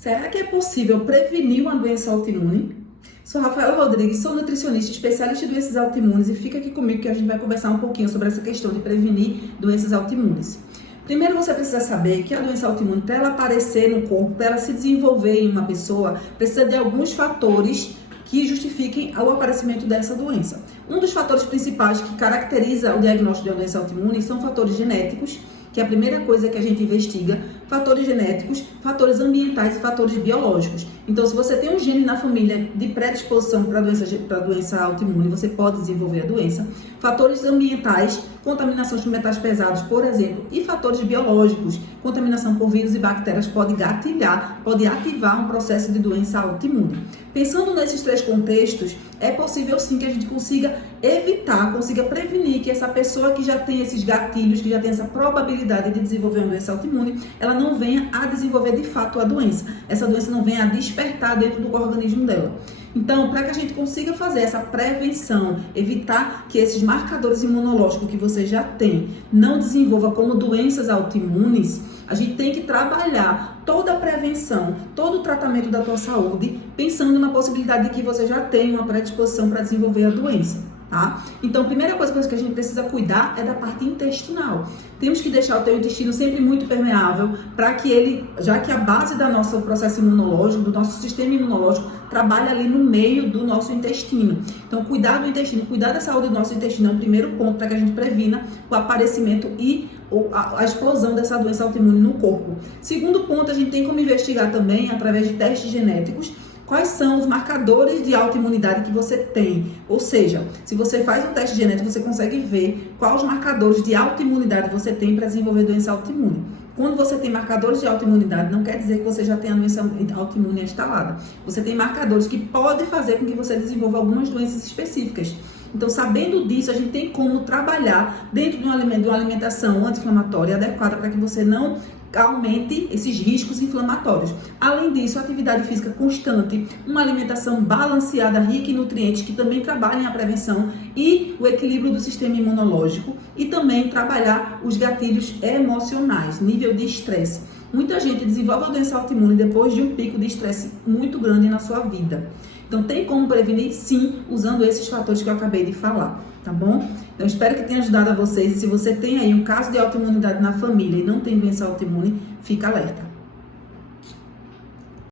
Será que é possível prevenir uma doença autoimune? Sou Rafaela Rodrigues, sou nutricionista, especialista em doenças autoimunes e fica aqui comigo que a gente vai conversar um pouquinho sobre essa questão de prevenir doenças autoimunes. Primeiro você precisa saber que a doença autoimune, para ela aparecer no corpo, para ela se desenvolver em uma pessoa, precisa de alguns fatores que justifiquem o aparecimento dessa doença. Um dos fatores principais que caracteriza o diagnóstico de uma doença autoimune são fatores genéticos, que é a primeira coisa que a gente investiga, fatores genéticos, fatores ambientais e fatores biológicos. Então, se você tem um gene na família de predisposição para doença autoimune, você pode desenvolver a doença. Fatores ambientais, contaminação de metais pesados, por exemplo, e fatores biológicos, contaminação por vírus e bactérias pode gatilhar, pode ativar um processo de doença autoimune. Pensando nesses três contextos, é possível sim que a gente consiga evitar, consiga prevenir que essa pessoa que já tem esses gatilhos, que já tem essa probabilidade de desenvolver uma doença autoimune, ela não venha a desenvolver de fato a doença. Essa doença não venha a despertar dentro do organismo dela. Então, para que a gente consiga fazer essa prevenção, evitar que esses marcadores imunológicos que você já tem não desenvolva como doenças autoimunes, a gente tem que trabalhar toda a prevenção, todo o tratamento da tua saúde, pensando na possibilidade de que você já tenha uma predisposição para desenvolver a doença. Tá? Então, a primeira coisa que a gente precisa cuidar é da parte intestinal. Temos que deixar o teu intestino sempre muito permeável para que ele, já que a base do nosso processo imunológico, do nosso sistema imunológico, trabalha ali no meio do nosso intestino. Então, cuidar do intestino, cuidar da saúde do nosso intestino é o primeiro ponto para que a gente previna o aparecimento e a explosão dessa doença autoimune no corpo. Segundo ponto, a gente tem como investigar também, através de testes genéticos, quais são os marcadores de autoimunidade que você tem. Ou seja, se você faz um teste genético, você consegue ver quais os marcadores de autoimunidade você tem para desenvolver doença autoimune. Quando você tem marcadores de autoimunidade, não quer dizer que você já tenha a doença autoimune instalada. Você tem marcadores que podem fazer com que você desenvolva algumas doenças específicas. Então, sabendo disso, a gente tem como trabalhar dentro de uma alimentação anti-inflamatória adequada para que você não aumente esses riscos inflamatórios. Além disso, a atividade física constante, uma alimentação balanceada, rica em nutrientes, que também trabalhem a prevenção e o equilíbrio do sistema imunológico, e também trabalhar os gatilhos emocionais, nível de estresse. Muita gente desenvolve a doença autoimune depois de um pico de estresse muito grande na sua vida. Então, tem como prevenir, sim, usando esses fatores que eu acabei de falar, tá bom? Então, espero que tenha ajudado a vocês. E se você tem aí um caso de autoimunidade na família e não tem doença autoimune, fica alerta.